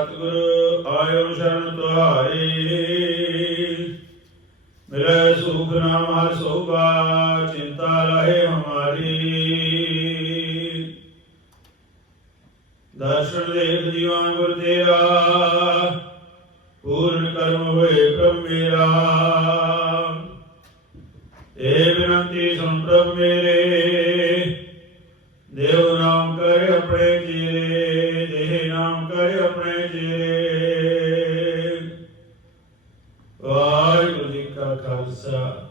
ਸਤਿਗੁਰ ਆਇਓ ਸ਼ਰਨ ਵਾਹਿਗੁਰੂ ਜੀ ਕਾ ਖਾਲਸਾ,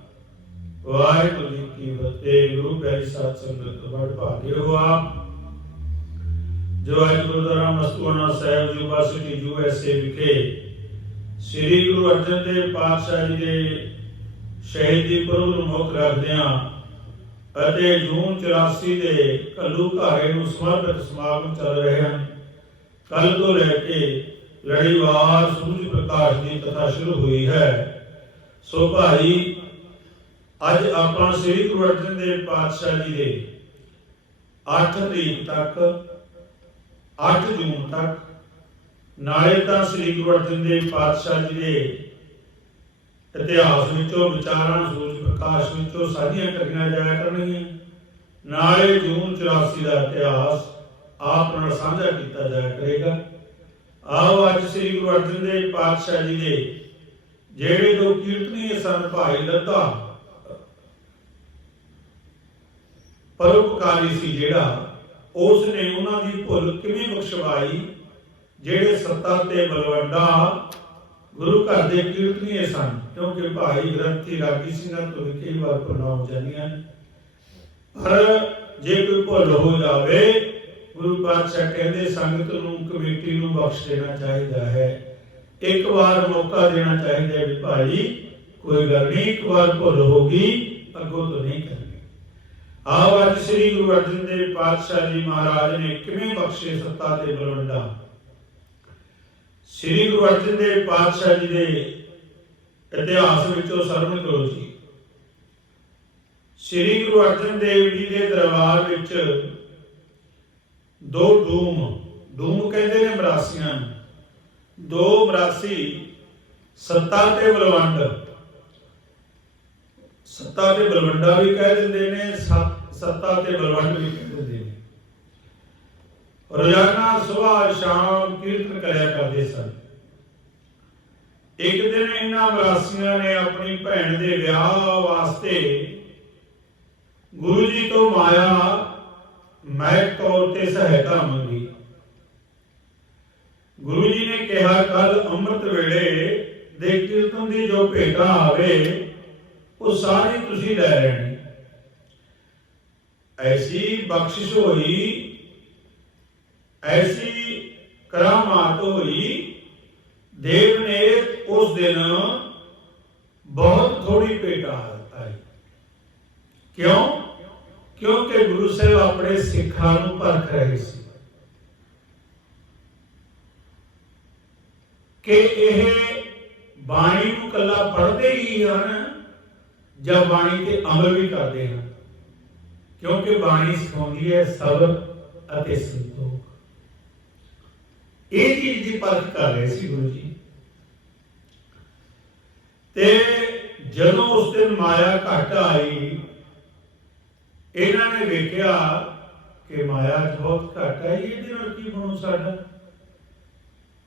ਵਾਹਿਗੁਰੂ ਜੀ ਕੀ ਫਤਿਹ। ਗੁਰੂ ਪਿਆਰੀ ਸਾਧ ਸੰਗਤ ਬੜ ਭਾਗੇ ਹੋ ਆਪ। ਜੋ ਹੈ ਗੁਰਦੁਆਰਾ ਮਸਤੂਆਣਾ ਸਾਹਿਬ ਜੀ ਬਾਸੁਕੀ ਜੂ ਐਸੇ ਵਿਖੇ ਸ੍ਰੀ ਗੁਰੂ ਅਰਜਨ ਦੇਵ ਪਾਤਸ਼ਾਹ ਜੀ ਦੇ ਸ਼ਹੀਦੀ ਪੁਰਬ ਨੂੰ ਮੁੱਖ ਰੱਖਦਿਆਂ ਅਤੇ ਜੂਨ 84 ਦੇ ਕੱਲੂ ਘਾਰੇ ਨੂੰ ਸਮਰਪਿਤ ਸਮਾਗਮ ਚੱਲ ਰਹੇ ਹਨ। ਕੱਲ ਤੋਂ ਲੈ ਕੇ ਲੜੀਵਾਰ ਸੂਰਜ ਪ੍ਰਕਾਸ਼ ਦੀ ਕਥਾ ਸ਼ੁਰੂ ਹੋਈ ਹੈ। ਸੋ ਭਾਈ, ਅੱਜ ਆਪਾਂ ਸ੍ਰੀ ਗੁਰੂ ਅਰਜਨ ਦੇਵ ਪਾਤਸ਼ਾਹ ਜੀ ਦੇ 8 ਤਰੀਕ ਤੱਕ 8 ਜੂਨ ਤੱਕ, ਨਾਲੇ ਤਾਂ ਸ੍ਰੀ ਗੁਰੂ ਅਰਜਨ ਦੇਵ ਪਾਤਸ਼ਾਹ ਜੀ ਦੇ ਇਤਿਹਾਸ ਵਿੱਚੋਂ ਵਿਚਾਰਾਂ ਸੂਰਜ ਪ੍ਰਕਾਸ਼ ਵਿੱਚੋਂ ਸਾਂਝੀਆਂ ਕਰੀਆਂ ਜਾਇਆ ਕਰਨਗੀਆਂ। ਨਾਲੇ ਜੂਨ 84 ਦਾ ਇਤਿਹਾਸ ਆਪ ਨਾਲ ਸਾਂਝਾ ਕੀਤਾ ਜਾਇਆ ਕਰੇਗਾ। ਆਓ ਅੱਜ ਸ੍ਰੀ ਗੁਰੂ ਅਰਜਨ ਦੇਵ ਪਾਤਸ਼ਾਹ ਜੀ ਦੇ ਜਿਹੜੇ ਦੋ ਕੀਰਤਨੀਏ ਸਨ ਭਾਈ ਲੱਤਾ। ਪਰਉਪਕਾਰੀ ਸੀ ਜਿਹੜਾ ਉਸ ਨੇ ਉਹਨਾਂ ਦੀ ਭੁੱਲ ਕਿਵੇਂ ਬਖਸ਼ਵਾਈ, ਜਿਹੜੇ ਸੱਤਾ ਤੇ ਬਲਵੰਡਾ ਗੁਰੂ ਘਰ ਦੇ ਕੀਰਤਨੀਏ ਸਨ। ਕਿਉਂਕਿ ਭਾਈ ਗ੍ਰੰਥੀ ਰਾਗੀ ਸਿੰਘਾਂ ਤੋਂ ਕਈ ਵਾਰ ਭੁੱਲਾਂ ਜਾਂਦੀਆਂ ਪਰ ਜੇ ਕੋਈ ਭੁੱਲ ਹੋ ਜਾਵੇ ਗੁਰੂ ਪਾਤਸ਼ਾਹ ਕਹਿੰਦੇ, ਸੰਗਤ ਨੂੰ, ਕਮੇਟੀ ਨੂੰ ਬਖਸ਼ ਦੇਣਾ ਚਾਹੀਦਾ ਹੈ। ਇੱਕ ਵਾਰ ਮੌਕਾ ਦੇਣਾ ਚਾਹੀਦਾ ਵੀ ਭਾਈ, ਕੋਈ ਗੱਲ ਨਹੀਂ, ਇੱਕ ਵਾਰ ਭੁੱਲ ਹੋ ਅੱਗੋਂ ਤੋਂ ਨਹੀਂ ਕਰਨੀ। ਆਓ ਅੱਜ ਸ੍ਰੀ ਗੁਰੂ ਅਰਜਨ ਦੇਵ ਪਾਤਸ਼ਾਹ ਜੀ ਮਹਾਰਾਜ ਨੇ ਕਿਵੇਂ ਬਖਸ਼ੇ ਸੱਤਾ ਤੇ ਬਲਵੰਡਾ? ਸ੍ਰੀ ਗੁਰੂ ਅਰਜਨ ਦੇਵ ਪਾਤਸ਼ਾਹ ਜੀ ਦੇ ਇਤਿਹਾਸ ਵਿੱਚੋਂ ਸਰਵਣ ਕਰੋ ਜੀ। ਸ੍ਰੀ ਗੁਰੂ ਅਰਜਨ ਦੇਵ ਜੀ ਦੇ ਦਰਬਾਰ ਵਿੱਚ ਦੋ ਡੂਮ ਡੂਮ ਕਹਿੰਦੇ ਨੇ ਮਰਾਸੀਆਂ ਨੂੰ। ਦੋ ਮਰਾਸੀ ਸੱਤਾ ਤੇ ਬਲਵੰਡ। ਸੱਤਾ ਤੇ ਬਲਵੰਡਾ ਵੀ ਕਹਿ ਦਿੰਦੇ ਨੇ, ਸੱਤਾ ਤੇ ਬਲਵੰਡ ਵੀ ਕਹਿ ਦਿੰਦੇ ਨੇ। ਰੋਜ਼ਾਨਾ ਸਵੇਰ ਸ਼ਾਮ ਕੀਰਤਨ ਕਰਿਆ ਕਰਦੇ ਸਨ। ਇੱਕ ਦਿਨ ਇਹਨਾਂ ਮਰਾਸੀਆਂ ਨੇ ਆਪਣੀ ਭੈਣ ਦੇ ਵਿਆਹ ਵਾਸਤੇ ਗੁਰੂ ਜੀ ਤੋਂ ਮਾਇਆ ਮਹਿਕ ਤੌਰ ਤੇ ਸਹਾਇਤਾ ਮੰਗੀ। ਗੁਰੂ ਜੀ ਨੇ ਕਿਹਾ ਕੱਲ ਅੰਮ੍ਰਿਤ ਵੇਲੇ ਦੇ ਕੀਰਤਨ ਦੀ ਜੋ ਭੇਟਾ ਆਵੇ, ਉਹ ਸਾਰੀ ਤੁਸੀਂ ਲੈ ਲੈਣੀ। ਐਸੀ ਬਖਸ਼ਿਸ਼ ਹੋਈ, ਐਸੀ ਕਰਾਮਾਤ ਹੋਈ, ਦੇਵ ਨੇ ਉਸ ਦਿਨ ਬਹੁਤ ਥੋੜੀ ਭੇਟਾ ਆਈ ਕਿਉਂ? ਕਿਉਂਕਿ ਗੁਰੂ ਸਾਹਿਬ ਆਪਣੇ ਸਿੱਖਾਂ ਨੂੰ ਪਰਖ ਰਹੇ ਸੀ। ਕਿ ਇਹ ਬਾਣੀ ਨੂੰ ਕੱਲਾ ਪੜ੍ਹਦੇ ਹੀ ਹਨ ਜਾਂ ਬਾਣੀ ਤੇ ਅਮਲ ਵੀ ਕਰਦੇ ਹਨ। ਕਿਉਂਕਿ ਬਾਣੀ ਸਿਖਾਉਂਦੀ ਹੈ ਸਬਰ ਅਤੇ ਸੰਤੋਖ। ਇਹ ਚੀਜ਼ ਦੀ ਪਰਖ ਕਰ ਰਹੇ ਸੀ ਗੁਰੂ ਜੀ। ਤੇ ਜਦੋਂ ਉਸ ਦਿਨ ਮਾਇਆ ਘਟ ਆਈ ਇਹਨਾਂ ਨੇ ਵੇਖਿਆ ਕਿ ਮਾਇਆ ਬਹੁਤ ਘੱਟ ਆਈ ਇਹਦੇ ਨਾਲ ਕੀ ਬਣੂ ਸਾਡਾ?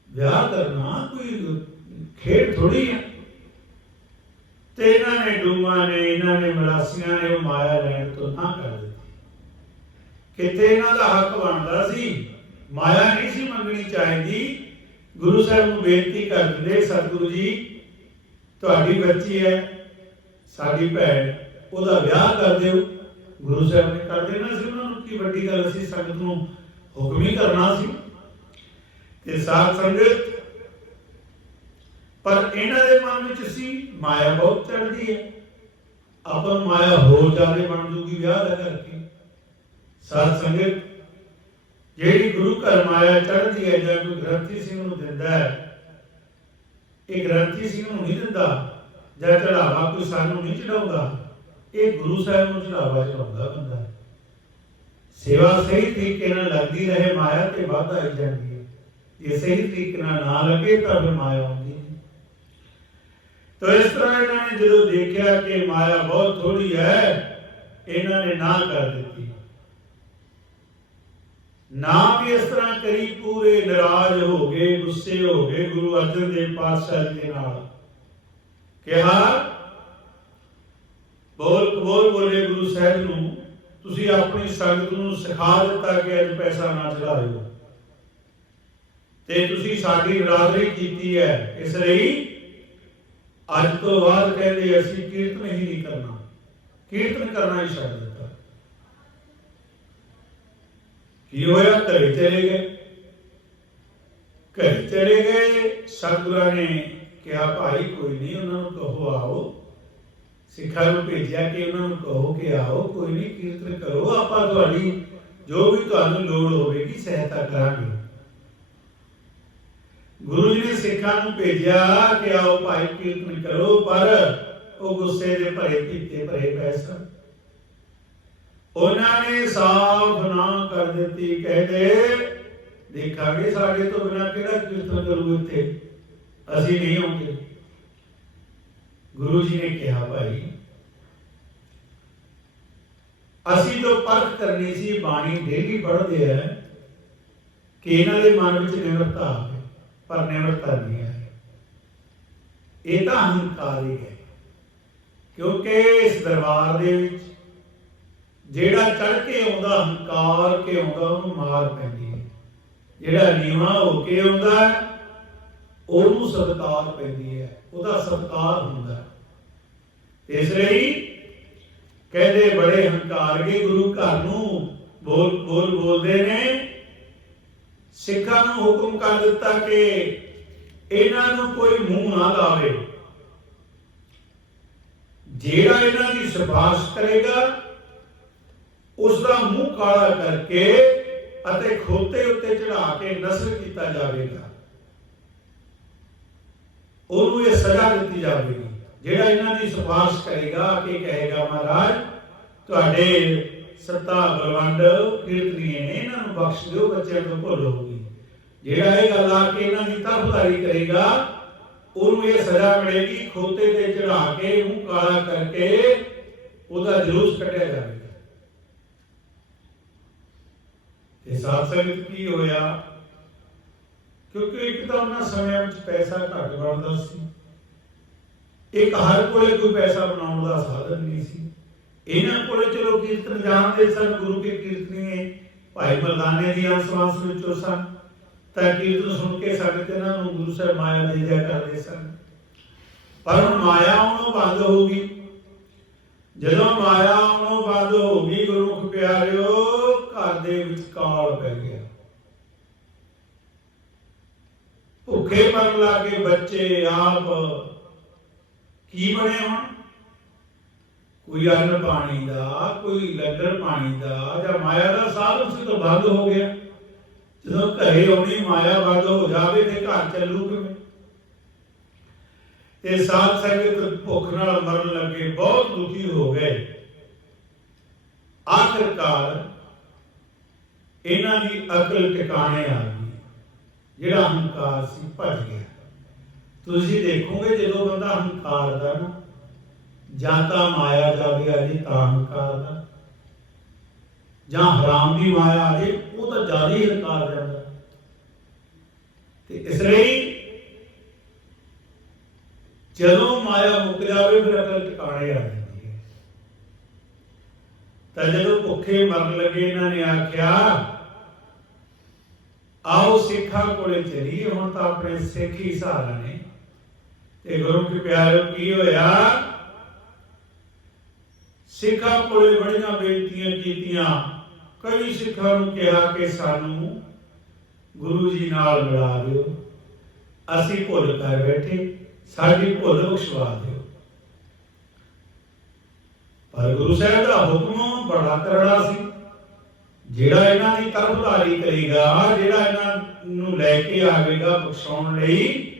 ਵਿਆਹ ਕਰਨਾ ਕੋਈ ਖੇਡ ਥੋੜੀ ਹੈ ਤੇ ਇਹਨਾਂ ਨੇ ਡੂਮਾ ਨੇ, ਇਹਨਾਂ ਨੇ ਮਲਾਸੀਆਂ ਨੇ ਉਹ ਮਾਇਆ ਲੈਣ ਤੋਂ ਨਾ ਕਰ ਦਿੱਤੀ। ਕਿਤੇ ਇਹਨਾਂ ਦਾ ਹੱਕ ਬਣਦਾ ਸੀ, ਮਾਇਆ ਨਹੀਂ ਸੀ ਮੰਗਣੀ ਚਾਹੀਦੀ। ਗੁਰੂ ਸਾਹਿਬ ਨੂੰ ਬੇਨਤੀ ਕਰ ਦਿੰਦੇ, ਸਤਿਗੁਰੂ ਜੀ, ਤੁਹਾਡੀ ਬੱਚੀ ਹੈ, ਸਾਡੀ ਭੈਣ, ਉਹਦਾ ਵਿਆਹ ਕਰ ਦਿਓ। ਗੁਰੂ ਸਾਹਿਬ ਨੇ ਕਰ ਦੇਣਾ ਸੀ ਉਹਨਾਂ ਨੂੰ ਕੀ ਵੱਡੀ ਗੱਲ ਸੀ, ਸੰਗਤ ਨੂੰ ਹੁਕਮ ਹੀ ਕਰਨਾ ਸੀ। ਤੇ ਸਾਧ ਸੰਗਤ, ਪਰ ਇਹਨਾਂ ਦੇ ਮਨ ਵਿੱਚ ਸੀ, ਮਾਇਆ ਬਹੁਤ ਚੜਦੀ ਹੈ। ਆਪਾਂ ਮਾਇਆ ਹੋਰ ਜ਼ਿਆਦਾ ਬਣ ਜੂਗੀ ਵਿਆਹ ਦਾ ਕਰਕੇ। ਸਾਧ ਸੰਗਤ, ਜਿਹੜੀ ਗੁਰੂ ਘਰ ਮਾਇਆ ਚੜਦੀ ਹੈ, ਜਾਂ ਕੋਈ ਗ੍ਰੰਥੀ ਸਿੰਘ ਨੂੰ ਦਿੰਦਾ ਹੈ, ਇਹ ਗ੍ਰੰਥੀ ਸਿੰਘ ਨੂੰ ਨਹੀਂ ਦਿੰਦਾ, ਜਾਂ ਚੜਾਵਾ ਕੋਈ ਸਾਨੂੰ ਨਹੀਂ ਚੜਾਉਂਦਾ ਇਹ ਗੁਰੂ ਸਾਹਿਬ ਨੂੰ ਚੜਾਵਾ ਚੜਾਉਂਦਾ ਬੰਦਾ ਹੈ। ਸੇਵਾ ਸਹੀ ਤਰੀਕੇ ਨਾਲ ਲੱਗਦੀ ਰਹੇ, ਮਾਇਆ ਤੇ ਵਾਧਾ ਹੀ ਜਾਂਦੀ ਹੈ। ਜੇ ਸਹੀ ਤਰੀਕੇ ਨਾਲ ਨਾ ਲੱਗੇ ਤਾਂ ਫਿਰ ਮਾਇਆ ਆਉਂਦੀ ਨਹੀਂ। ਤੋ ਇਸ ਤਰ੍ਹਾਂ ਇਹਨਾਂ ਨੇ ਜਦੋਂ ਦੇਖਿਆ ਕਿ ਮਾਇਆ ਬਹੁਤ ਥੋੜੀ ਹੈ, ਇਹਨਾਂ ਨੇ ਨਾ ਕਰ ਦਿੱਤੀ। ਨਾ ਵੀ ਇਸ ਤਰ੍ਹਾਂ ਕਰੀ, ਪੂਰੇ ਨਾਰਾਜ਼ ਹੋ ਗਏ, ਗੁੱਸੇ ਹੋ ਗਏ ਗੁਰੂ ਅਰਜਨ ਦੇਵ ਪਾਤਸ਼ਾਹ ਜੀ ਦੇ ਨਾਲ। ਕਿਹਾ ਬੋਲ ਬੋਲ ਬੋਲੇ ਗੁਰੂ ਸਾਹਿਬ ਨੂੰ, ਤੁਸੀਂ ਆਪਣੀ ਸੰਗਤ ਨੂੰ ਸਿਖਾ ਦਿੱਤਾ ਕਿ ਅੱਜ ਪੈਸਾ ਨਾ ਚੜਾਇਓ। ਤੇ ਤੁਸੀਂ ਸਾਡੀ ਨਰਾਜ਼ਗੀ ਕੀਤੀ ਹੈ। ਇਸ ਲਈ ਅੱਜ ਤੋਂ ਬਾਅਦ ਕਹਿੰਦੇ ਅਸੀਂ ਕੀਰਤਨ ਹੀ ਨਹੀਂ ਕਰਨਾ। ਕੀਰਤਨ ਕਰਨਾ ਹੀ ਛੱਡ ਦਿੱਤਾ। ਕੀ ਹੋਇਆ? ਘਰੇ ਚਲੇ ਗਏ। ਘਰੇ ਚਲੇ ਗਏ। ਸਤਿਗੁਰਾਂ ਨੇ ਕਿਹਾ, ਭਾਈ, ਕੋਈ ਨਹੀਂ, ਉਹਨਾਂ ਨੂੰ ਕਹੋ, ਆਓ। ਸਿੱਖਾਂ ਨੂੰ ਭੇਜਿਆ ਕਿ ਉਹਨਾਂ ਨੂੰ ਕਹੋ ਕਿ ਆਓ, ਕੋਈ ਨਹੀਂ, ਕੀਰਤਨ ਕਰੋ। ਆਪਾਂ ਤੁਹਾਡੀ ਜੋ ਵੀ ਤੁਹਾਨੂੰ ਲੋੜ ਹੋਵੇਗੀ, ਸਹਾਇਤਾ ਕਰਾਂਗੇ। ਗੁਰੂ ਜੀ ਨੇ ਸਿੱਖਾਂ ਨੂੰ ਭੇਜਿਆ ਕਿ ਆਓ ਭਾਈ, ਕੀਰਤਨ ਕਰੋ, ਪਰ ਉਹ ਗੁੱਸੇ ਦੇ ਭਰੇ ਪੀਤੇ ਭਰੇ ਪੈਸਾ ਉਹਨਾਂ ਨੇ ਸਾਫ਼ ਨਾ ਕਰ ਦਿੱਤੀ, ਕਹਿੰਦੇ, ਦੇਖਾਂਗੇ ਸਾਡੇ ਤੋਂ ਬਿਨਾ ਕਿਹੜਾ ਕੀਰਤਨ ਕਰੂ ਇੱਥੇ? ਅਸੀਂ ਨਹੀਂ ਆਉਂਦੇ। ਗੁਰੂ ਜੀ ਨੇ ਕਿਹਾ, ਭਾਈ, ਅਸੀਂ ਜੋ ਪਰਖ ਕਰਨੀ ਸੀ ਬਾਣੀ ਡੇਲੀ ਪੜ੍ਹਦੇ ਆ ਕਿ ਇਹਨਾਂ ਦੇ ਮਨ ਵਿੱਚ ਨਿਮਰਤਾ ਆਵੇ ਪਰ ਨਿਮਰਤਾ ਨਹੀਂ ਹੈ ਇਹ ਤਾਂ ਹੰਕਾਰ ਹੀ ਹੈ ਕਿਉਂਕਿ ਇਸ ਦਰਬਾਰ ਦੇ ਵਿੱਚ ਜਿਹੜਾ ਚੜ ਕੇ ਆਉਂਦਾ ਹੰਕਾਰ ਕੇ ਆਉਂਦਾ, ਉਹਨੂੰ ਮਾਰ ਪੈਂਦੀ ਹੈ। ਜਿਹੜਾ ਨੀਵਾ ਹੋ ਕੇ ਆਉਂਦਾ ਉਹਨੂੰ ਸਤਕਾਰ ਪੈਂਦੀ ਹੈ, ਉਹਦਾ ਸਤਕਾਰ ਹੁੰਦਾ ਹੈ। ਇਸ ਲਈ ਕਹਿੰਦੇ ਬੜੇ ਹੰਕਾਰ ਕੇ ਗੁਰੂ ਘਰ ਨੂੰ ਬੋਲ ਬੋਲ, ਬੋਲਦੇ ਨੇ, ਸਿੱਖਾਂ ਨੂੰ ਹੁਕਮ ਕਰ ਦਿੱਤਾ ਕਿ ਇਹਨਾਂ ਨੂੰ ਕੋਈ ਮੂੰਹ ਨਾ ਲਾਵੇ ਜਿਹੜਾ ਇਹਨਾਂ ਦੀ ਸਿਫਾਰਿਸ਼ ਕਰੇਗਾ ਉਸ ਦਾ ਮੂੰਹ ਕਾਲਾ ਕਰਕੇ ਅਤੇ ਖੋਤੇ ਉੱਤੇ ਚੜਾ ਕੇ ਨਸ਼ਰ ਕੀਤਾ ਜਾਵੇਗਾ ਉਹਨੂੰ ਇਹ ਸਜ਼ਾ ਦਿੱਤੀ ਜਾਵੇਗੀ। ਜਿਹੜਾ ਇਹਨਾਂ ਦੀ ਸਿਫਾਰਿਸ਼ ਕਰੇਗਾ ਕਿ ਕਹੇਗਾ, ਮਹਾਰਾਜ, ਤੁਹਾਡੇ ਸੱਤਾ ਬਲਵੰਡ ਕੀਰਤਨੀਏ ਨੇ ਇਹਨਾਂ ਨੂੰ ਬਖਸ਼ ਦਿਓ, ਬੱਚਿਆਂ ਤੋਂ ਭੁੱਲ ਹੋਊਗੀ ਜਿਹੜਾ ਇਹ ਗੱਲ ਆ ਕੇ ਇਹਨਾਂ ਦੀ ਤਰਫਦਾਰੀ ਕਰੇਗਾ, ਉਹਨੂੰ ਇਹ ਸਜ਼ਾ ਮਿਲੇਗੀ, ਖੋਤੇ ਤੇ ਚੜਾ ਕੇ, ਮੂੰਹ ਕਾਲਾ ਕਰਕੇ ਉਹਦਾ ਜਲੂਸ ਕੱਢਿਆ ਜਾਵੇਗਾ। ਤੇ ਸਾਧ ਸੰਗਤ ਕੀ ਹੋਇਆ? ਕਿਉਂਕਿ ਇੱਕ ਤਾਂ ਉਹਨਾਂ ਸਮਿਆਂ ਵਿੱਚ ਪੈਸਾ ਘੱਟ ਬਣਦਾ ਸੀ। ਇੱਕ ਹਰ ਕੋਲੇ ਕੋਈ ਪੈਸਾ ਬਣਾਉਣ ਦਾ ਸਾਧਨ ਨਹੀਂ ਸੀ। ਇਹਨਾਂ ਕੋਲੇ ਚਲੋ ਕੀਰਤਨ ਜਾਣਦੇ ਸਨ, ਗੁਰੂ ਕੇ ਕੀਰਤਨੀਏ ਭਾਈ ਮਰਦਾਨੇ ਦੀ ਅੰਸਵਾਂਸ ਵਿੱਚੋਂ ਸਨ। ਤਾਂ ਕੀਰਤਨ ਸੁਣ ਕੇ ਸੰਗਤ ਇਹਨਾਂ ਨੂੰ ਗੁਰੂ ਸਾਹਿਬ ਮਾਇਆ ਦੇ ਦਿਆ ਕਰਦੇ ਸਨ। ਪਰ ਮਾਇਆ ਉਹਨੂੰ ਬੰਦ ਹੋ ਗਈ। ਜਦੋਂ ਮਾਇਆ ਉਹਨੂੰ ਬੰਦ ਹੋ ਗਈ, ਗੁਰੂ ਪਿਆਰਿਓ, ਘਰ ਦੇ ਵਿੱਚ ਕਾਲ ਪੈ ਗਿਆ ਭੁੱਖੇ ਮਰਨ ਲੱਗੇ ਬੱਚੇ ਆਪ ਕੀ ਬਣੇ ਹੁਣ? ਕੋਈ ਅੰਨ ਪਾਣੀ ਦਾ, ਕੋਈ ਲੰਗਰ ਪਾਣੀ ਦਾ ਜਾਂ ਮਾਇਆ ਦਾ ਸਾਧਨ ਸੀ ਤਾਂ ਬੰਦ ਹੋ ਗਿਆ। ਜਦੋਂ ਘਰੇ ਆਉਣੀ ਮਾਇਆ ਬੰਦ ਹੋ ਜਾਵੇ ਤੇ ਘਰ ਚੱਲੂ ਕਿਵੇਂ? ਤੇ ਸਾਧ ਸੰਗਤ ਭੁੱਖ ਨਾਲ ਮਰਨ ਲੱਗੇ, ਬਹੁਤ ਦੁਖੀ ਹੋ ਗਏ। ਆਖਰਕਾਰ ਇਹਨਾਂ ਦੀ ਅਕਲ ਟਿਕਾਣੇ ਆ ਗਈ। ਜਿਹੜਾ ਹੰਕਾਰ ਸੀ, ਭੱਜ ਗਿਆ। ਤੁਸੀਂ ਦੇਖੋਗੇ ਜਦੋਂ ਬੰਦਾ ਹੰਕਾਰ ਦਾ ਨਾ, ਜਾਂ ਤਾਂ ਮਾਇਆ ਜਾਵੇ ਅਜੇ ਤਾਂ ਹੰਕਾਰ ਦਾ। ਜਾਂ ਹਰਾਮ ਦੀ ਮਾਇਆ ਆ ਜੇ, ਉਹ ਤਾਂ ਜ਼ਿਆਦਾ ਹੀ ਹੰਕਾਰ ਜਾਂਦਾ ਤੇ ਇਸ ਲਈ ਜਦੋਂ ਮਾਇਆ ਮੁੱਕ ਜਾਵੇ, ਫਿਰ ਅਕਲ ਟਿਕਾਣੇ ਆ ਜਾਂਦੀ ਹੈ। ਤਾਂ ਜਦੋਂ ਭੁੱਖੇ ਮਰਨ ਲੱਗੇ, ਇਹਨਾਂ ਨੇ ਆਖਿਆ ਆਓ ਸਿੱਖਾਂ ਕੋਲੇ ਚਲੀਏ, ਹੁਣ ਤਾਂ ਆਪਣੇ ਸਿੱਖ ਹੀ ਸਹਾਰਾ ਨੇ। ਤੇ ਗੁਰੂ ਕੇ ਪਿਆਰਿਓ ਕੀ ਹੋਇਆ? ਸਿੱਖਾਂ ਕੋਲੇ ਬੜੀਆਂ ਬੇਨਤੀਆਂ ਕੀਤੀਆਂ। ਕਈ ਸਿੱਖਾਂ ਨੂੰ ਕਿਹਾ ਕਿ ਸਾਨੂੰ ਗੁਰੂ ਜੀ ਨਾਲ ਮਿਲਾ ਦਿਓ। ਅਸੀਂ ਭੁੱਲ ਕਰ ਬੈਠੇ, ਸਾਡੀ ਭੁੱਲ ਬਖਸ਼ਵਾ ਦਿਓ। ਪਰ ਗੁਰੂ ਸਾਹਿਬ ਦਾ ਹੁਕਮ ਬੜਾ ਕਰੜਾ ਸੀ। ਜਿਹੜਾ ਇਹਨਾਂ ਦੀ ਤਰਫਦਾਰੀ ਕਰੇਗਾ, ਜਿਹੜਾ ਇਹਨਾਂ ਨੂੰ ਲੈ ਕੇ ਆਵੇਗਾ ਬਖਸ਼ਾਉਣ ਲਈ,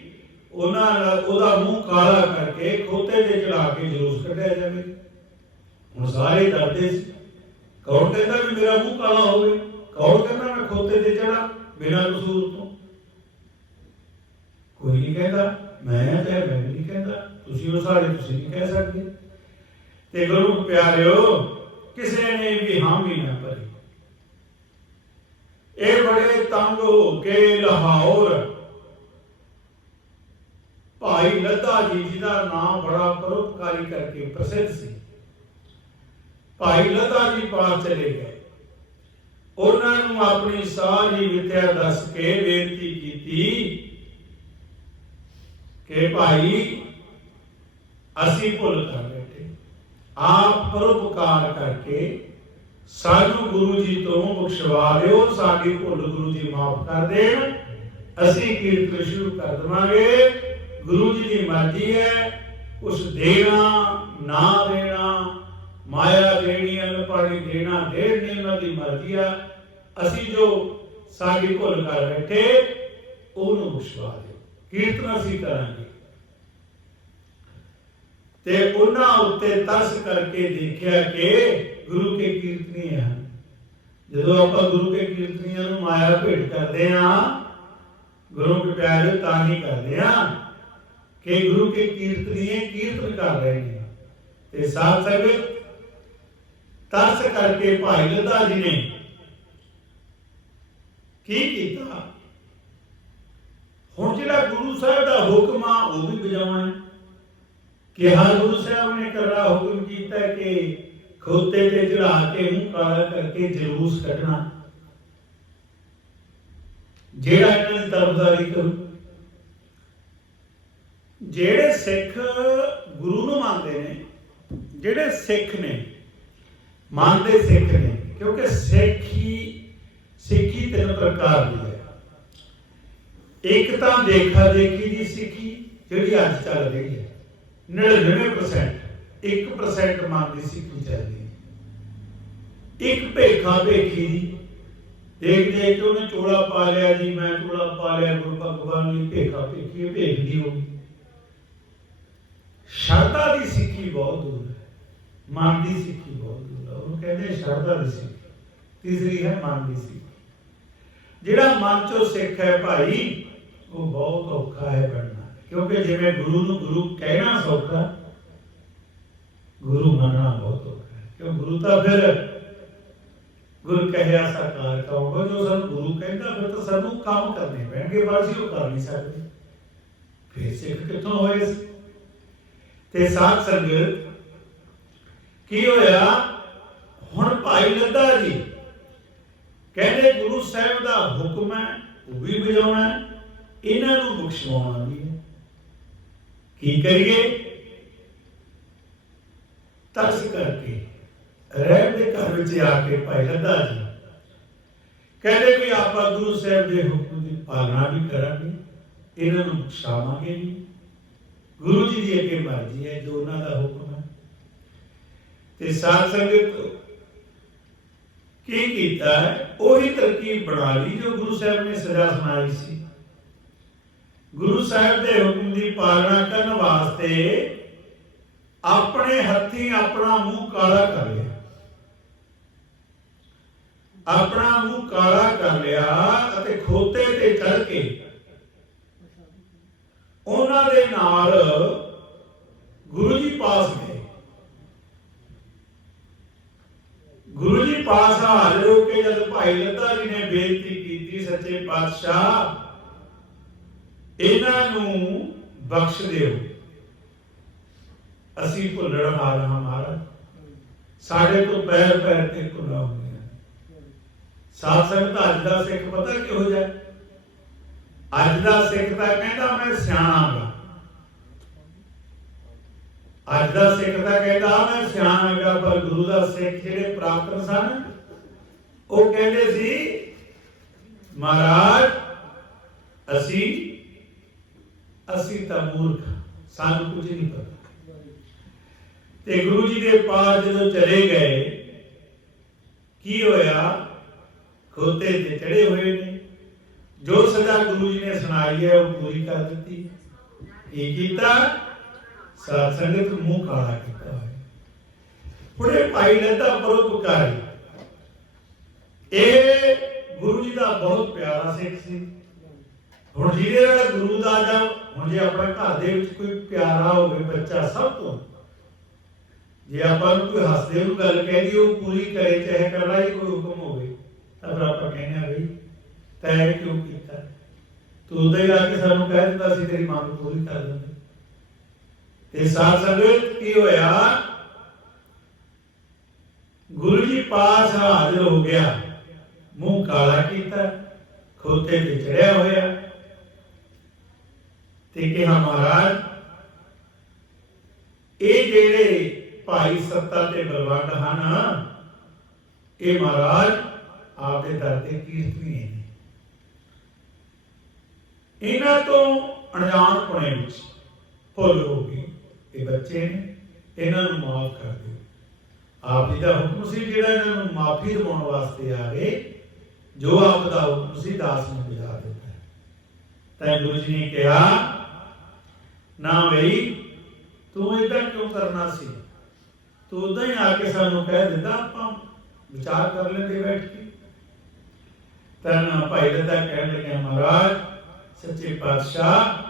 ਉਹਨਾਂ ਉਹਦਾ ਮੂੰਹ ਕਾਲਾ ਕਰਕੇ ਖੋਤੇ ਤੇ ਚੜਾ ਕੇ ਜਲੂਸ ਕੱਢਿਆ ਜਾਵੇ। ਹੁਣ ਸਾਰੇ ਡਰਦੇ ਸੀ। ਕੌਣ ਕਹਿੰਦਾ ਵੀ ਮੇਰਾ ਮੂੰਹ ਕਾਲਾ ਹੋਵੇ? ਕੌਣ ਕਹਿੰਦਾ ਮੈਂ ਖੋਤੇ ਤੇ ਚੜਾ ਬਿਨਾਂ ਕਸੂਰ ਤੋਂ? ਕੋਈ ਨਹੀਂ ਕਹਿੰਦਾ, ਮੈਂ ਤੇ ਮੈਂ ਵੀ ਨਹੀਂ ਕਹਿੰਦਾ। ਤੁਸੀਂ ਉਹ ਸਾਰੇ ਤੁਸੀਂ ਨਹੀਂ ਕਹਿ ਸਕਦੇ। ਤੇ ਗੁਰੂ ਪਿਆਰਿਓ, ਕਿਸੇ ਨੇ ਵੀ ਹਾਮੀ ਨਾ ਇਹ ਬੜੇ ਤੰਗ ਹੋ ਕੇ ਲਾਹੌਰ। ਭਾਈ ਲੱਦਾ ਜੀ, ਜਿਹਦਾ ਨਾਮ ਬੜਾ ਪਰਉਪਕਾਰੀ ਕਰਕੇ ਪ੍ਰਸਿੱਧ ਸੀ। ਭਾਈ ਲੱਦਾ ਜੀ ਪਾਸ ਚਲੇ ਗਏ। ਉਹਨਾਂ ਨੂੰ ਆਪਣੀ ਸਾਰੀ ਵਿਦਿਆ ਦੱਸ ਕੇ ਬੇਨਤੀ ਕੀਤੀ ਕਿ ਭਾਈ, ਅਸੀਂ ਭੁੱਲ ਕਰ ਬੈਠੇ। ਆਪ ਪਰਉਪਕਾਰ ਕਰਕੇ ਸਾਨੂੰ ਗੁਰੂ ਜੀ ਤੋਂ ਬਖਸ਼ਵਾ ਦਿਓ, ਸਾਡੀ ਭੁੱਲ ਗੁਰੂ ਜੀ ਮਾਫ ਕਰ ਦੇਣ। ਅਸੀਂ ਕੀਰਤਨ ਸ਼ੁਰੂ ਕਰ ਦਵਾਂਗੇ। ਗੁਰੂ ਜੀ ਦੀ ਮਰਜ਼ੀ ਹੈ ਉਸ ਦੇਣਾ, ਨਾ ਦੇਣਾ, ਮਾਇਆ ਦੇਣੀ ਅਨਪੜੀ ਦੇਣਾ, ਦੇਣ ਉਹਨਾਂ ਦੀ ਮਰਜ਼ੀ ਆ। ਅਸੀਂ ਜੋ ਸਾਡੀ ਭੁੱਲ ਕਰ ਬੈਠੇ, ਉਹਨੂੰ ਬਖਸ਼ਵਾ ਦਿਓ। ਕੀਰਤਨ ਅਸੀਂ ਕਰਾਂਗੇ। ਤੇ ਉਹਨਾਂ ਉੱਤੇ ਤਰਸ ਕਰਕੇ ਦੇਖਿਆ ਕਿ ਗੁਰੂ ਕੇ ਕੀਰਤਨੀ ਹਨ। ਜਦੋਂ ਆਪਾਂ ਗੁਰੂ ਕੇ ਕੀਰਤਨੀਆਂ ਨੂੰ ਮਾਇਆ ਭੇਟ ਕਰਦੇ ਆ ਗੁਰੂ ਕੇ ਪਿਆਰੇ ਤਾਂ ਹੀ ਕਰਦੇ ਆ ਕਿ ਗੁਰੂ ਕੇ ਕੀਰਤਨੀਏ ਕੀਰਤਨ ਕਰ ਰਹੇ ਨੇ। ਤੇ ਸਾਧ ਸੰਗਤ ਤਰਸ ਕਰਕੇ ਭਾਈ ਲੱਦਾ ਜੀ ਨੇ ਕੀ ਕੀਤਾ? ਹੁਣ ਜਿਹੜਾ ਗੁਰੂ ਸਾਹਿਬ ਦਾ ਹੁਕਮ ਆ, ਉਹ ਵੀ ਬਜਾਉਣਾ ਹੈ। ਕਿ ਹਰ ਗੁਰੂ ਸਾਹਿਬ ਨੇ ਕਰੜਾ ਹੁਕਮ ਕੀਤਾ ਕਿ ਖੋਤੇ ਤੇ ਚੜਾ ਕੇ ਮੂੰਹ ਕਾਲਾ ਕਰਕੇ ਜਲੂਸ ਕੱਢਣਾ। ਜਿਹੜਾ ਇਹਨਾਂ ਦੀ ਤਰਫਦਾਰੀ ਕਰੂ। ਜਿਹੜੇ ਸਿੱਖ ਗੁਰੂ ਨੂੰ ਮੰਨਦੇ ਨੇ, ਜਿਹੜੇ ਸਿੱਖ ਨੇ, ਮੰਨਦੇ ਸਿੱਖ ਨੇ, ਕਿਉਂਕਿ ਸਿੱਖੀ ਸਿੱਖੀ ਤਿੰਨ ਪ੍ਰਕਾਰ ਦੀ ਹੈ। ਇੱਕ ਤਾਂ ਦੇਖਾ ਦੇਖੀ ਦੀ ਸਿੱਖੀ, ਜਿਹੜੀ ਅੱਜ ਚੱਲ ਰਹੀ ਹੈ। 99% 1% ਮਨ ਦੀ ਸਿੱਖੀ ਇੱਕ ਭੇਖਾ ਭੇਖੀ ਦੇਖ ਦੇਖ ਕੇ ਉਹਨੇ ਚੋਲਾ ਪਾ ਲਿਆ ਜੀ, ਮੈਂ ਚੋਲਾ ਪਾ ਲਿਆ, ਗੁਰੂ ਭਗਵਾਨ ਨੇ ਭੇਖਾ ਭੇਖੀ ਭੇਖਦੀ ਹੋ ਸ਼ਰਧਾ ਦੀ ਸਿੱਖੀ ਬਹੁਤ ਦੂਰ ਹੈ। ਮਨ ਦੀ ਸਿੱਖੀ ਬਹੁਤ ਦੂਰ ਹੈ। ਉਹਨੂੰ ਕਹਿੰਦੇ ਸ਼ਰਧਾ ਦੀ ਸਿੱਖੀ। ਤੀਸਰੀ ਹੈ ਮਨ ਦੀ ਸਿੱਖੀ। ਜਿਹੜਾ ਮਨ ਚੋਂ ਸਿੱਖ ਹੈ ਭਾਈ, ਉਹ ਬਹੁਤ ਔਖਾ ਹੈ ਬਣਨਾ। ਕਿਉਂਕਿ ਜਿਵੇਂ ਗੁਰੂ ਨੂੰ ਗੁਰੂ ਕਹਿਣਾ ਸੌਖਾ ਗੁਰੂ ਮੰਨਣਾ ਬਹੁਤ ਔਖਾ ਹੈ। ਕਿਉਂ? ਗੁਰੂ ਤਾਂ ਫਿਰ ਗੁਰੂ ਕਹਿਆ ਸਾਕਾਰ ਕਹੋਗੇ ਜੋ ਸਾਨੂੰ ਗੁਰੂ ਕਹਿੰਦਾ, ਫਿਰ ਤਾਂ ਸਾਨੂੰ ਕੰਮ ਕਰਨੇ ਪੈਣਗੇ ਪਰ ਉਹ ਕਰ ਨਹੀਂ ਸਕਦੇ। ਫਿਰ ਸਿੱਖ ਕਿੱਥੋਂ ਹੋਏ ਤੇ ਸਾਧ ਸੰਗਤ ਕੀ ਹੋਇਆ? ਹੁਣ ਭਾਈ ਲੱਦਾ ਜੀ ਕਹਿੰਦੇ, ਗੁਰੂ ਸਾਹਿਬ ਦਾ ਹੁਕਮ ਹੈ, ਉਹ ਵੀ ਬਜਾਉਣਾ ਇਹਨਾਂ ਨੂੰ ਬਖਸ਼ਵਾਉਣਾ ਵੀ ਹੈ। ਕੀ ਕਰੀਏ? ਤਰਸ ਕਰਕੇ ਰਹਿਣ ਦੇ ਘਰ ਵਿੱਚ ਆ ਕੇ ਭਾਈ ਲੱਦਾ ਜੀ। ਕਹਿੰਦੇ ਵੀ ਆਪਾਂ ਗੁਰੂ ਸਾਹਿਬ ਦੇ ਹੁਕਮ ਦੀ ਪਾਲਣਾ ਵੀ ਕਰਾਂਗੇ, ਇਹਨਾਂ ਨੂੰ ਬਖਸ਼ਾਵਾਂਗੇ ਵੀ। ਗੁਰੂ ਜੀ ਦੀ ਅੱਗੇ ਮਰਜ਼ੀ ਹੈ, ਜੋ ਉਹਨਾਂ ਦਾ ਹੁਕਮ ਹੈ। ਤੇ ਸਾਧ ਸੰਗਤ ਕੀ ਕੀਤਾ ਹੈ? ਉਹੀ ਤਰਕੀਬ ਬਣਾ ਲਈ ਜੋ ਗੁਰੂ ਸਾਹਿਬ ਨੇ ਸਜ਼ਾ ਸੁਣਾਈ ਸੀ। ਗੁਰੂ ਸਾਹਿਬ ਦੇ ਹੁਕਮ ਦੀ ਪਾਲਣਾ ਕਰਨ ਵਾਸਤੇ ਆਪਣੇ ਹੱਥੀ ਆਪਣਾ ਮੂੰਹ ਕਾਲਾ ਕਰ ਲਿਆ। ਆਪਣਾ ਮੂੰਹ ਕਾਲਾ ਕਰ ਲਿਆ ਅਤੇ ਖੋਤੇ ਤੇ ਚੜ ਕੇ ਉਹਨਾਂ ਦੇ ਨਾਲ ਗੁਰੂ ਜੀ ਪਾਸ ਗਏ। ਗੁਰੂ ਜੀ ਪਾਸ ਹਾਜ਼ਰ ਹੋ ਕੇ ਜਦ ਭਾਈ ਲੱਤਾ ਜੀ ਨੇ ਬੇਨਤੀ ਕੀਤੀ, ਸੱਚੇ ਪਾਤਸ਼ਾਹ, ਇਹਨਾਂ ਨੂੰ ਬਖਸ਼ ਦਿਓ। ਅਸੀਂ ਭੁੱਲਣ ਹਾਰ ਹਮਾਰਾ ਸਾਡੇ ਤੋਂ ਪੈਰ ਪੈਰ ਤੇ ਕੁਲਾ ਹੋ ਗਿਆ ਸਾਧ ਸੰਗਤ ਅੱਜ ਦਾ ਸਿੱਖ ਪਤਾ ਕਿਹੋ ਜਿਹਾ ਅੱਜ ਦਾ ਸਿੱਖ ਤਾਂ ਕਹਿੰਦਾ ਮੈਂ ਸਿਆਣਾ ਗਾ ਅੱਜ ਦਾ ਸਿੱਖ ਤਾਂ ਕਹਿੰਦਾ ਮੈਂ ਸਿਆਣਾ ਗਾ ਪਰ ਗੁਰੂ ਦਾ ਸਿੱਖ ਜਿਹੜੇ ਪ੍ਰਾਪਤ ਸਨ ਉਹ ਕਹਿੰਦੇ ਸੀ ਮਹਾਰਾਜ ਅਸੀਂ ਅਸੀਂ ਤਾਂ ਮੂਰਖ ਸਾਨੂੰ ਕੁਝ ਨਹੀਂ ਪਤਾ ਤੇ ਗੁਰੂ ਜੀ ਦੇ ਪਾਸ ਜਦੋਂ ਚਲੇ ਗਏ, ਕੀ ਹੋਇਆ? ਖੋਤੇ ਤੇ ਚੜੇ ਹੋਏ ਨੇ। ਜੋ ਸਜ਼ਾ ਗੁਰੂ ਜੀ ਨੇ ਸੁਣਾਈ ਹੈ, ਉਹ ਪੂਰੀ ਕਰ ਦਿੱਤੀ। ਕੀ ਕੀਤਾ? ਸਾਧ ਸੰਗਤ ਮੂੰਹ ਕਾਲਾ ਕੀਤਾ ਹੋਇਆ। ਹੁਣੇ ਭਾਈ ਲੱਦਾ ਪਰਉਪਕਾਰੀ ਇਹ ਗੁਰੂ ਜੀ ਦਾ ਬਹੁਤ ਪਿਆਰਾ ਸਿੱਖ ਸੀ। ਹੁਣ ਜਿਹਦੇ ਨਾਲ ਗੁਰੂ ਦਾ ਜਾਂ ਹੁਣ ਜੇ ਆਪਣੇ ਘਰ ਦੇ ਵਿੱਚ ਕੋਈ ਪਿਆਰਾ ਹੋਵੇ, ਬੱਚਾ ਸਭ ਤੋਂ ਜੇ ਆਪਾਂ ਨੂੰ ਕੋਈ ਹੱਸਦੇ ਨੂੰ ਗੱਲ ਕਹਿਦੀ ਉਹ ਪੂਰੀ ਕਰੇ, ਚਾਹੇ ਕਰਨਾ ਹੀ ਕੋਈ ਹੁਕਮ ਹੋਵੇ, ਤਾਂ ਫਿਰ ਆਪਾਂ ਕਹਿੰਦੇ ਆ ਬਈ, ਤੈਂ ਕਿਉਂ ਕੀਤਾ? ਤੂੰ ਉਦੋਂ ਹੀ ਆ ਕੇ ਸਾਨੂੰ ਕਹਿ ਦਿੰਦਾ ਸੀ, ਤੇਰੀ ਮੰਗ ਪੂਰੀ ਕਰ ਦਿੰਦੇ। ਤੇ ਸਾਧ ਸੰਗਤ, ਕੀ ਹੋਇਆ? ਗੁਰੂ ਜੀ ਪਾਸ ਹਾਜ਼ਰ ਹੋ ਗਿਆ। ਮੂੰਹ ਕਾਲਾ ਕੀਤਾ, ਖੋਤੇ ਤੇ ਚੜਿਆ ਹੋਇਆ। ਤੇ ਕਿਹਾ, ਮਹਾਰਾਜ, ਇਹ ਜਿਹੜੇ ਭਾਈ ਸੱਤਾ ਤੇ ਬਲਵੰਡ ਹਨ। ਇਹ ਮਹਾਰਾਜ ਆਪਦੇ ਦਰ ਤੇ ਕੀਰਤਨੀ ਨੇ। ਇਹਨਾਂ ਤੋਂ ਅਣਜਾਣ ਪੁਣੇ ਵਿੱਚ ਭੁੱਲ ਹੋ ਗਈ ਇਹ ਬੱਚੇ ਨੇ, ਇਹਨਾਂ ਨੂੰ ਮਾਫ ਕਰ ਦਿਓ। ਆਪ ਜੀ ਦਾ ਹੁਕਮ ਸੀ ਜਿਹੜਾ ਇਹਨਾਂ ਨੂੰ ਮਾਫੀ ਦਿਵਾਉਣ ਵਾਸਤੇ ਆ ਗਏ, ਜੋ ਆਪ ਦਾ ਹੁਕਮ ਸੀ ਦਾਸ ਨੂੰ ਬੁਝਾ ਦਿੱਤਾ। ਤਾਂ ਗੁਰੂ ਜੀ ਨੇ ਕਿਹਾ, ਨਾ ਬਈ, ਤੂੰ ਇਦਾਂ ਕਿਉਂ ਕਰਨਾ ਸੀ? ਤੂੰ ਉਦਾਂ ਹੀ ਆ ਕੇ ਸਾਨੂੰ ਕਹਿ ਦਿੰਦਾ, ਆਪਾਂ ਵਿਚਾਰ ਕਰ ਲੈਂਦੇ ਬੈਠ ਕੇ। ਤਾਂ ਭਾਈ ਲੱਦਾ ਕਹਿਣ ਲੱਗੇ ਮਹਾਰਾਜ, ਸੱਚੇ ਪਾਤਸ਼ਾਹ,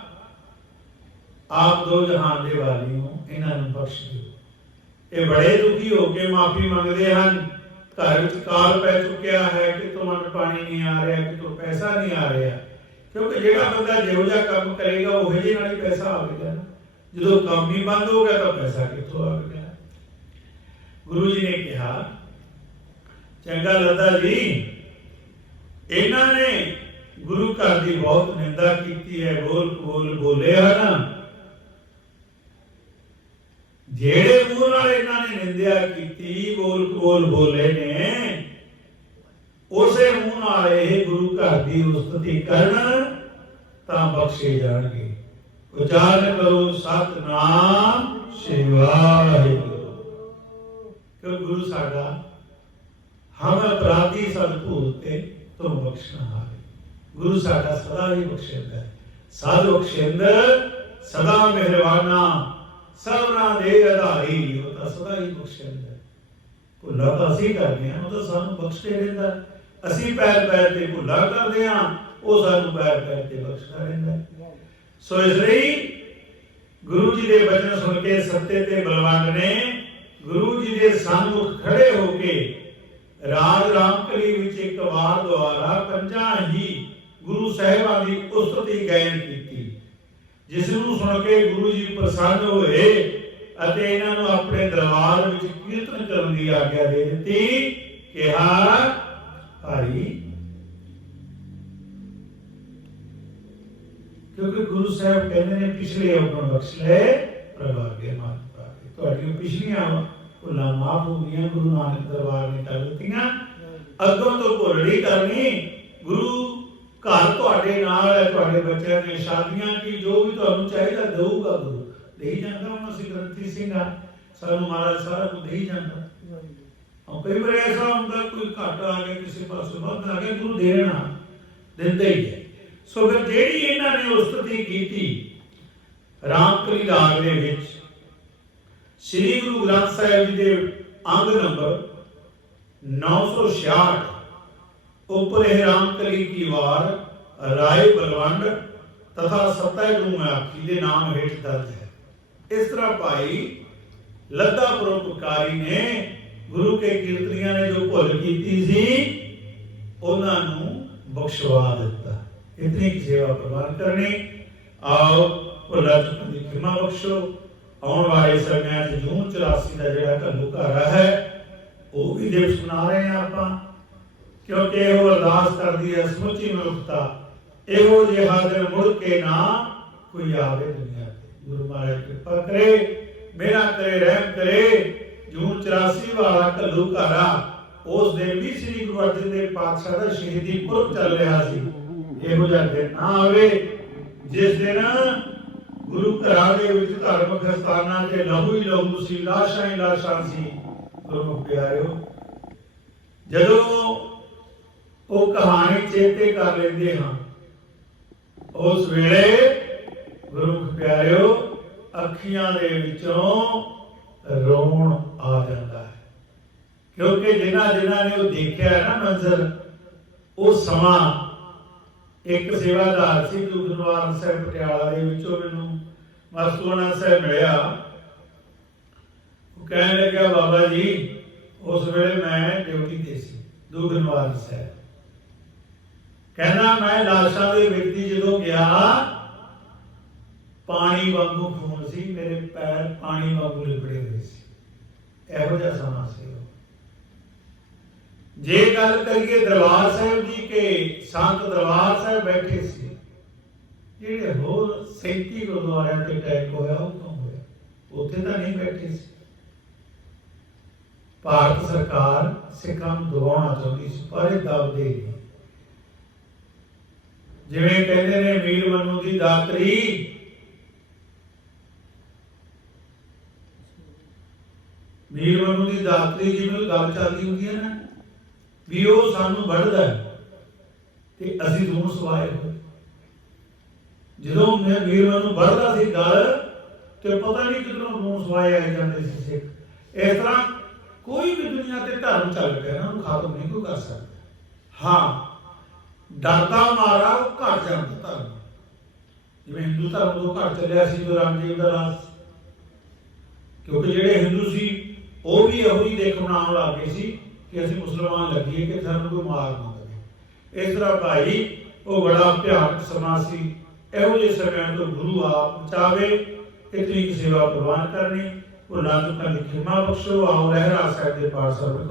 ਆਪ ਦੋ ਜਹਾਨ ਦੇ ਵਾਲੀ ਹੋ, ਇਹਨਾਂ ਨੂੰ ਬਖਸ਼ ਦਿਓ। ਇਹ ਬੜੇ ਦੁਖੀ ਹੋ ਕੇ ਮਾਫੀ ਮੰਗਦੇ ਹਨ। ਘਰ ਵਿੱਚ ਕਾਲ ਪੈ ਚੁੱਕਿਆ ਹੈ ਕਿ ਤੁਹਾਨੂੰ ਪਾਣੀ ਨਹੀਂ ਆ ਰਿਹਾ ਕਿ ਤੋਂ ਪੈਸਾ ਨਹੀਂ ਆ ਰਿਹਾ। ਕਿਉਂਕਿ ਜਿਹੜਾ ਬੰਦਾ ਜਿਹੋ ਜਿਹਾ ਕੰਮ ਕਰੇਗਾ, ਉਹ ਜਿਹੇ ਨਾਲ ਹੀ ਪੈਸਾ ਆਵੇਗਾ। ਜਦੋਂ ਕੰਮ ਹੀ ਬੰਦ ਹੋ ਗਿਆ, ਤਾਂ ਪੈਸਾ ਕਿੱਥੋਂ ਆਵੇਗਾ? ਗੁਰੂ ਜੀ ਨੇ ਕਿਹਾ, ਚੰਗਾ ਲੱਦਾ ਜੀ, ਇਹਨਾਂ ਨੇ ਗੁਰੂ ਘਰ ਦੀ ਬਹੁਤ ਨਿੰਦਾ ਕੀਤੀ ਹੈ ਬੋਲ ਬੋਲ ਬੋਲੇ ਹਨ। ਜਿਹੜੇ ਮੂੰਹ ਨਾਲ ਇਹਨਾਂ ਨੇ ਨਿੰਦਿਆ ਕੀਤੀ ਬੋਲ ਬੋਲ ਬੋਲੇ ਨੇ, ਉਸੇ ਮੂੰਹ ਨਾਲ ਇਹ ਗੁਰੂ ਘਰ ਦੀ ਉਸਤਤੀ ਕਰਨ ਤਾਂ ਬਖਸ਼ੇ ਜਾਣਗੇ। ਉਚਾਰਨ ਕਰੋ, ਸਤਨਾਮ ਸ੍ਰੀ ਕਿ ਗੁਰੂ ਸਾਡਾ ਹਮ ਅਪਰਾਧੀ ਸਦ ਭੂਤੇ ਤੁਮ ਬਖਸ਼ਣਾ ਹਾਰੇ। ਗੁਰੂ ਸਾਡਾ ਸਦਾ ਹੀ ਬਖਸ਼ਿੰਦਾ ਹੈ। ਸਾਧ ਬਖਸ਼ਿੰਦ, ਸਦਾ ਮਿਹਰਬਾਨਾ। ਸਭਨਾ ਦੇ ਆਧਾਰੀ ਉਹ ਤਾਂ ਸਦਾ ਹੀ ਬਖਸ਼ਿੰਦਾ ਭੁੱਲਾ ਤਾਂ ਅਸੀਂ ਕਰਦੇ ਹਾਂ, ਉਹ ਤਾਂ ਸਾਨੂੰ ਬਖਸ਼ਦੇ ਰਹਿੰਦਾ ਅਸੀਂ ਪੈਰ ਪੈਰ ਤੇ ਭੁੱਲਾ ਕਰਦੇ ਹਾਂ, ਉਹ ਸਾਨੂੰ ਪੈਰ ਪੈਰ ਤੇ ਬਖਸ਼ਦਾ ਰਹਿੰਦਾ ਸੋ ਇਸ ਲਈ ਗੁਰੂ ਜੀ ਦੇ ਬਚਨ ਸੁਣ ਕੇ ਸੱਤੇ ਤੇ ਬਲਵੰਡ ਨੇ ਗੁਰੂ ਜੀ ਦੇ ਸਾਹਮਣੇ ਖੜੇ ਹੋ ਕੇ ਰਾਜ ਰਾਮਕਲੀ ਵਿੱਚ ਇੱਕ ਵਾਰ ਦੁਆਰਾ ਪੰਜਾਂ ਹੀ ਗੁਰੂ ਸਾਹਿਬਾਂ ਦੀ ਉਸਤਤੀ ਗਾਇਨ ਕੀਤੀ। ਜਿਸ ਨੂੰ ਸੁਣ ਕੇ ਗੁਰੂ ਜੀ ਪ੍ਰਸੰਨ ਹੋਏ ਅਤੇ ਇਹਨਾਂ ਨੂੰ ਆਪਣੇ ਦਰਬਾਰ ਵਿੱਚ ਕੀਰਤਨ ਕਰਨ ਦੀ ਆਗਿਆ ਦੇ ਦਿੱਤੀ, ਕਿਹਾ, ਭਾਈ, ਕਿਉਂਕਿ ਗੁਰੂ ਸਾਹਿਬ ਕਹਿੰਦੇ ਨੇ, ਪਿਛਲੇ ਉਪਰ ਬਖਸ਼ ਲੈ, ਪ੍ਰਭਾਗੇ ਮਾਨ ਤੁਹਾਡੀਆਂ ਪਿਛਲੀਆਂ ਭੁੱਲਾਂ ਮਾਫ ਹੋ ਗਈਆਂ, ਗੁਰੂ ਨਾਨਕ ਦਰਬਾਰ ਨੇ ਕਰ ਦਿੱਤੀਆਂ। ਅੱਗੋਂ ਤੋਂ ਭੁੱਲ ਨਹੀਂ ਕਰਨੀ, ਗੁਰੂ ਘਰ ਤੁਹਾਡੇ ਨਾਲ ਹੈ, ਤੁਹਾਡੇ ਬੱਚਿਆਂ ਦੀਆਂ ਸ਼ਾਦੀਆਂ ਕੀ ਜੋ ਵੀ ਤੁਹਾਨੂੰ ਚਾਹੀਦਾ ਦੇਊਗਾ ਗੁਰੂ। ਦੇਈ ਜਾਂਦਾ ਹੁਣ ਅਸੀਂ ਗ੍ਰੰਥੀ ਸਿੰਘ ਆ, ਸਾਨੂੰ ਮਹਾਰਾਜ ਸਾਰਾ ਕੁਝ ਦੇਈ ਜਾਂਦਾ। ਉਹ ਕਈ ਵਾਰ ਐਸਾ ਹੁੰਦਾ, ਕੋਈ ਘਟ ਆ ਗਿਆ, ਕਿਸੇ ਪਾਸੇ ਵੱਧ ਆ ਗਿਆ, ਗੁਰੂ ਦੇਣਾ, ਦਿੰਦਾ ਹੀ ਹੈ। ਸੋ ਫਿਰ ਜਿਹੜੀ ਇਹਨਾਂ ਨੇ ਉਸਤਤੀ ਕੀਤੀ, ਰਾਮਕਲੀ ਰਾਗ ਦੇ ਵਿੱਚ ਸ੍ਰੀ ਗੁਰੂ ਗ੍ਰੰਥ ਸਾਹਿਬ ਜੀ ਦੇ ਅੰਗ ਨੰਬਰ 966 ਉੱਪਰ ਇਹ ਰਾਮਕਲੀ ਕੀ ਵਾਰ, ਰਾਏ ਬਲਵੰਡ ਤਥਾ ਸਤੈ ਨੂੰ ਆਖੀ ਦੇ ਨਾਮ ਹੇਠ ਦਰਜ ਹੈ। ਇਸ ਤਰ੍ਹਾਂ ਭਾਈ ਲੱਦਾ ਪਰੋਪਕਾਰੀ ਨੇ ਗੁਰੂ ਕੇ ਕੀਰਤਨੀਆਂ ਨੇ ਜੋ ਭੁੱਲ ਕੀਤੀ ਸੀ, ਉਹਨਾਂ ਨੂੰ ਬਖਸ਼ਵਾ ਦਿੱਤਾ। ਇਤਨੀ ਸੇਵਾ ਪ੍ਰਵਾਨ ਕਰਨੀ, ਆਓ ਭੁੱਲਾ ਦੀ ਖਿਮਾ ਬਖਸ਼ੋ। ਆਉਣ ਵਾਲੇ ਸਮਿਆਂ 'ਚ ਜੂਨ 84 ਦਾ ਜਿਹੜਾ ਘੱਲੂ ਘਾਰਾ ਹੈ, ਉਹ ਵੀ ਦਿਵਸ ਮਨਾ ਰਹੇ ਹਾਂ ਆਪਾਂ। ਕਿਉਂਕਿ ਇਹੋ ਅਰਦਾਸ ਕਰਦੀ ਹੈ ਸਮੁੱਚੀ ਮਨੁੱਖਤਾ। ਇਹੋ ਜਿਹਾ ਦਿਨ ਮੁੜ ਕੇ ਨਾ ਕੋਈ ਆਵੇ ਦੁਨੀਆ ਤੇ। ਗੁਰੂ ਮਹਾਰਾਜ ਕਿਰਪਾ ਕਰੇ ਮੇਰਾ ਕਰੇ, ਰਹਿਮ ਕਰੇ। ਜੂਨ 84 ਵਾਲਾ ਘੱਲੂ ਘਾਰਾ, ਉਸ ਦਿਨ ਵੀ ਸ੍ਰੀ ਗੁਰੂ ਅਰਜਨ ਦੇਵ ਪਾਤਸ਼ਾਹ ਦਾ ਸ਼ਹੀਦੀ ਪੁਰਬ ਚੱਲ ਰਿਹਾ ਸੀ। ਇਹੋ ਜਿਹਾ ਦਿਨ ਨਾ ਆਵੇ, ਜਿਸ ਦਿਨ ਗੁਰੂ ਘਰਾਂ ਦੇ ਵਿੱਚ ਧਾਰਮਿਕ ਸਥਾਨਾਂ ਤੇ ਲਹੂ ਹੀ ਲਹੂ ਸੀ ਲਾਸ਼ਾਂ ਹੀ ਲਾਸ਼ਾਂ ਸੀ। ਗੁਰੂ ਪਿਆਰਿਓ, ਜਦੋਂ ਉਹ ਕਹਾਣੀ ਚੇਤੇ ਕਰ ਲੈਂਦੇ ਹਾਂ, ਉਸ ਵੇਲੇ ਗੁਰੂ ਪਿਆਰਿਓ, ਅੱਖੀਆਂ ਦੇ ਵਿੱਚੋਂ ਰੋਣ ਆ ਜਾਂਦਾ ਹੈ। ਕਿਉਂਕਿ ਜਿਨ੍ਹਾਂ ਜਿਨ੍ਹਾਂ ਨੇ ਉਹ ਦੇਖਿਆ ਹੈ ਨਾ ਮੰਜ਼ਰ ਉਹ ਸਮਾਂ ਇੱਕ ਸੇਵਾਦਾਰ ਸੀ ਦੁਖਨਵਾਰ ਸਾਹਿਬ ਪਟਿਆਲਾ ਦੇ ਵਿੱਚੋਂ ਮੈਨੂੰ ਮਸਤੂਆਣਾ ਸਾਹਿਬ ਮਿਲਿਆ। ਉਹ ਕਹਿਣ ਲੱਗਾ ਬਾਬਾ ਜੀ, ਉਸ ਵੇਲੇ ਮੈਂ ਡਿਊਟੀ ਤੇ ਸੀ ਦੁਖਨਵਾਰ ਸਾਹਿਬ। ਕਹਿੰਦਾ, ਮੈਂ ਲਾਸ਼ਾਂ ਦੇ ਵਿੱਚ ਜਦੋਂ ਗਿਆ, ਪਾਣੀ ਵਾਂਗੂ ਖੂਨ ਸੀ, ਮੇਰੇ ਪੈਰ ਪਾਣੀ ਵਾਂਗੂ ਲਿਬੜੇ ਹੋਏ ਸੀ। ਇਹੋ ਜਿਹਾ ਸਮਾਂ ਸੀ ਜੇ ਗੱਲ ਕਰੀਏ ਦਰਬਾਰ ਸਾਹਿਬ ਜੀ ਕੇ ਸੰਤ ਦਰਬਾਰ ਸਾਹਿਬ ਬੈਠੇ ਸੀ ਜਿਹੜੇ ਹੋਰ 37 ਗੁਰਦੁਆਰਿਆਂ ਤੇ ਅਟੈਕ ਹੋਇਆ, ਉਹ ਕਿਉਂ ਹੋਇਆ? ਉੱਥੇ ਤਾਂ ਨਹੀਂ ਬੈਠੇ ਸੀ। ਭਾਰਤ ਸਰਕਾਰ ਸਿੱਖਾਂ ਨੂੰ ਦਬਾਉਣਾ ਚਾਹੁੰਦੀ ਸੀ, ਪਰ ਇਹ ਦਬਦੇ ਨਹੀਂ। ਜਿਵੇਂ ਕਹਿੰਦੇ ਨੇ ਵੀਰ ਮਨੂ ਦੀ ਦਾਤਰੀ। ਵੀਰ ਮਨੂ ਦੀ ਦਾਤਰੀ ਜਿਵੇਂ ਗੱਲ ਚੱਲਦੀ ਹੁੰਦੀ ਹੈ ਨਾ, ਵੀ ਉਹ ਸਾਨੂੰ ਵੱਢਦਾ ਤੇ ਅਸੀਂ ਦੋਨੋਂ ਸਵਾਏ ਹੋਏ। ਜਦੋਂ ਮੈਂ ਵੀਰ ਮਨੂ ਵੱਢਦਾ ਸੀ ਗੱਲ, ਤੇ ਪਤਾ ਨਹੀਂ ਕਿਧਰੋਂ ਦੋਨੋਂ ਸਵਾਏ ਆਈ ਜਾਂਦੇ ਸੀ ਸਿੱਖ। ਇਸ ਤਰ੍ਹਾਂ ਕੋਈ ਵੀ ਦੁਨੀਆ ਤੇ ਧਰਮ ਚੱਲ ਪਿਆ ਨਾ ਉਹਨੂੰ ਖਤਮ ਨਹੀਂ ਕੋਈ ਕਰ ਸਕਦਾ। ਹਾਂ, ਡਰਦਾ ਮਾਰਾ ਉਹ ਘਟ ਜਾਂਦਾ ਧਰਮ। ਜਿਵੇਂ ਹਿੰਦੂ ਧਰਮ ਤੋਂ ਘਟ ਚੱਲਿਆ ਸੀ ਜੋ ਰਾਮਦੇਵ ਦਾ ਰਾਜ। ਕਿਉਂਕਿ ਜਿਹੜੇ ਹਿੰਦੂ ਸੀ, ਉਹ ਵੀ ਇਹੋ ਹੀ ਦੇਖ ਬਣਾਉਣ ਲੱਗ ਗਏ ਸੀ ਕਿ ਅਸੀਂ ਮੁਸਲਮਾਨ ਲੱਗੀਏ ਕਿ ਸਾਨੂੰ ਕੋਈ ਮਾਰ ਨਾ ਦੇਵੇ। ਇਸ ਤਰ੍ਹਾਂ ਭਾਈ, ਉਹ ਬੜਾ ਭਿਆਨਕ ਸਮਾਂ ਸੀ। ਇਹੋ ਜਿਹੇ ਸਮਿਆਂ ਤੋਂ ਗੁਰੂ ਆਪ ਬਚਾਵੇ ਇਤਨੀ ਸੇਵਾ ਪ੍ਰਵਾਨ ਕਰਨੀ। ਉਹ ਲਾਜ਼ੁਕਾਂ ਦੀ ਖਿਮਾ ਬਖਸ਼ੋ, ਆਓ ਰਹਿਰਾ ਸਾਹਿਬ ਦੇ ਪਾਠ ਸਰਵ